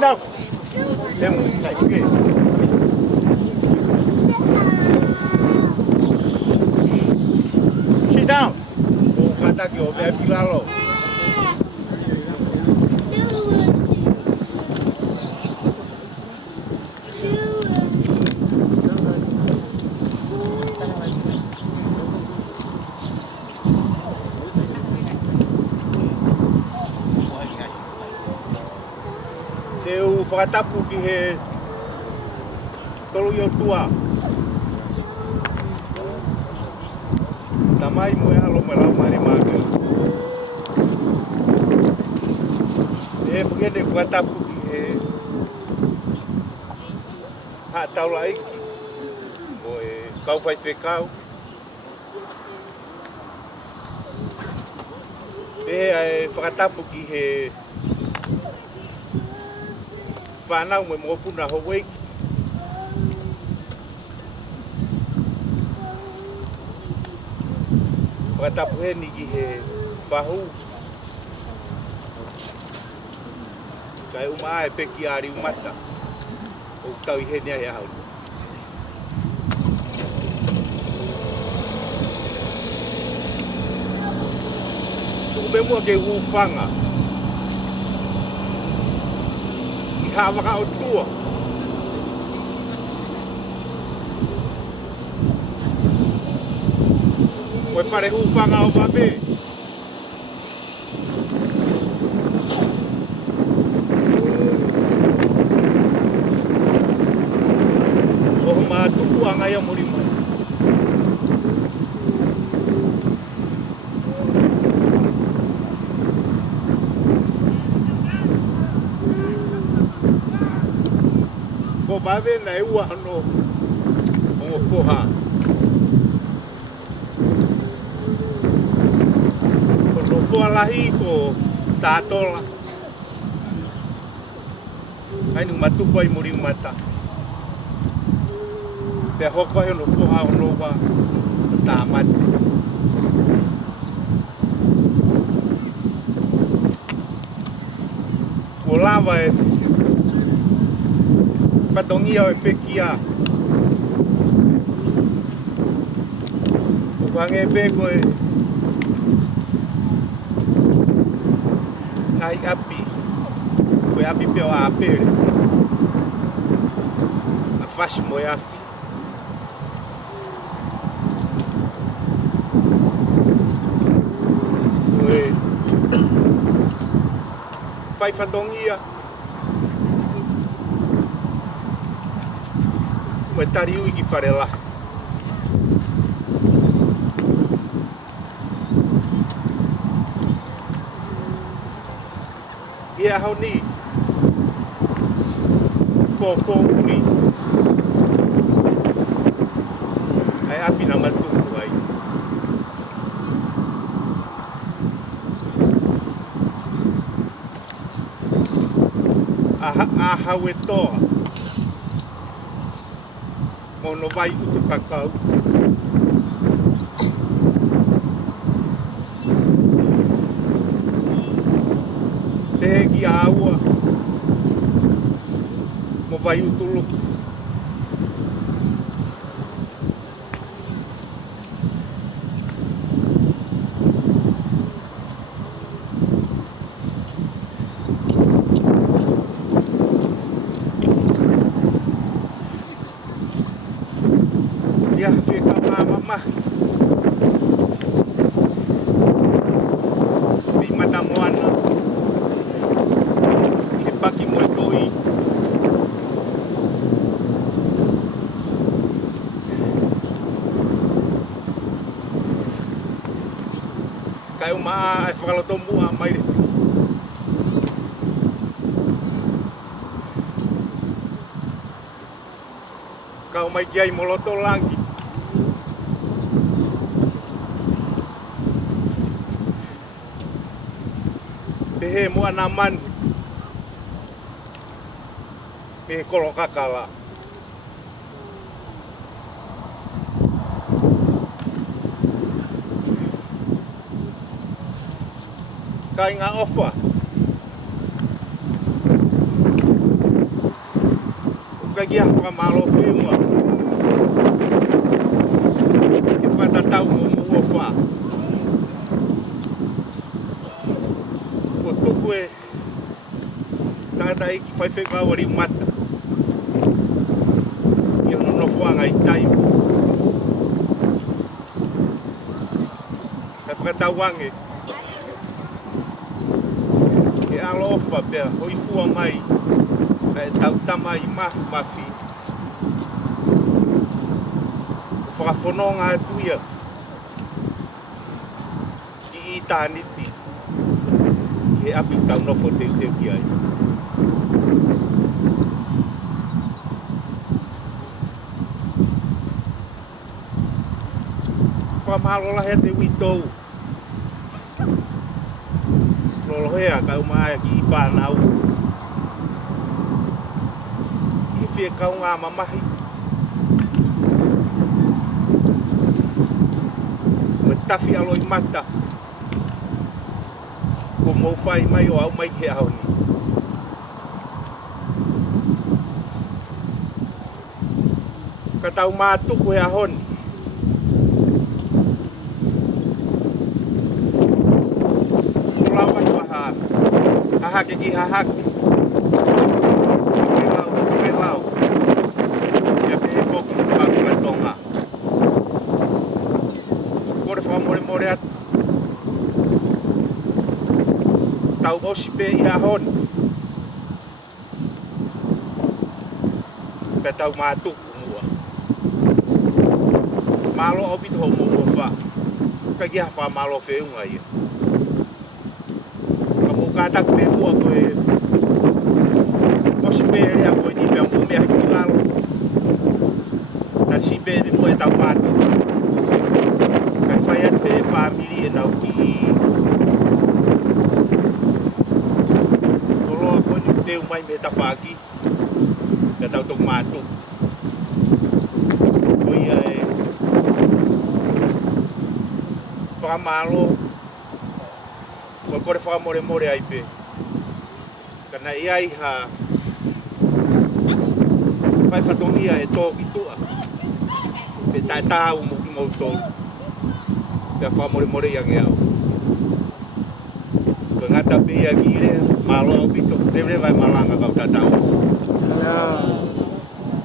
down. Okay. Sit down. Oh, kata kyo be pilalo. Eu whakatapu ki he Ulumotu'a. Tamai mo e alo me lau mare māmela. E whakene whakatapu ki he Tatola iki. Mo e kauwhai whekau. E whakatapu ki he whanau me mōpuna hoi. Whakatapu he ni ki he whahu. Kai umaa e peki a Liumata. O tau i he nea he ahau. Tuku me mua ke uwhanga. Waka o tua. Moe pare hūwhanga o mabe. O maa tuku a ngai a mori mai. Ko mawe na e ua ano o poha. Ko no poha lahi ko Tatola. Ainu matupu ai mo Liumata. Te hoko ai no poha o noa Tamai. Ko lava e patongia o e pekia. O kwange peko e ngai api. Ko e api peo a Apele. A fashi mo e afi. Ko e fai patongia. Mo e tari ui ki whare la. Ia hau ni. Ko uni. Ai api na matuku ai. A hau e toa. Mono vai utu kakau. Te heki a aua. Mo vai utu luku. Ia whika mama. Liumata moana. He paki mo e toi. Kai umaa e whakaloto mua mai re. Kau mai ki ai moloto langi. Pehe mua na manu. Pehe kolo kakala. Kai ngā ofa. Kagia whakamalo whiunga. Ke whakatatau mo wha. Ko tuku e tangata iki whaiwhenga o Liumata. Ia no nofuanga I taimu. Ka whakatauange. Ke alofa pia hoi fua mai. Ka e tau Tamai mafi. Whakawhanonga atuia. Ki I tāniti. Ke api tau nofo teu ki ai. Whamalola he te witou. Lolohea ka umaia ki I whanau. Ki whie kau ngā mamahi. Me tawhi alo I mata. Ko mou whai mai o au mai he ahoni. Ka tau mātuku he ahoni. Nolawa tua haa. Hahake ki hahake. Ke lau. Ia pehe foku na whāwhai tonga. Kore whamore atu. Tau osi pe I ahoni. Pe tau mātuku mua. Malo au bitu hau mo wha. Ka gia wha malo whiunga ia. Ka mo kātak pe mua koe. Osi pe rea koe ni mea mo mea hiki lalo. Ta si pe ni mua e tau mātuku. Ka whai atu e Famili e nau ki. Koloa koe ni teu mai me ta whaki. Ka tau tok mātuku. Koe ia e whakamalo. Koe kore whakamore ai pe. Kana ia iha whai whatongia e tōki tua. Pe tae tāu mo ki mou tōru. Pea whakamore iange au. Koe ngata pe ia ki rea. Malo au pito. Te vai malanga kau tatau.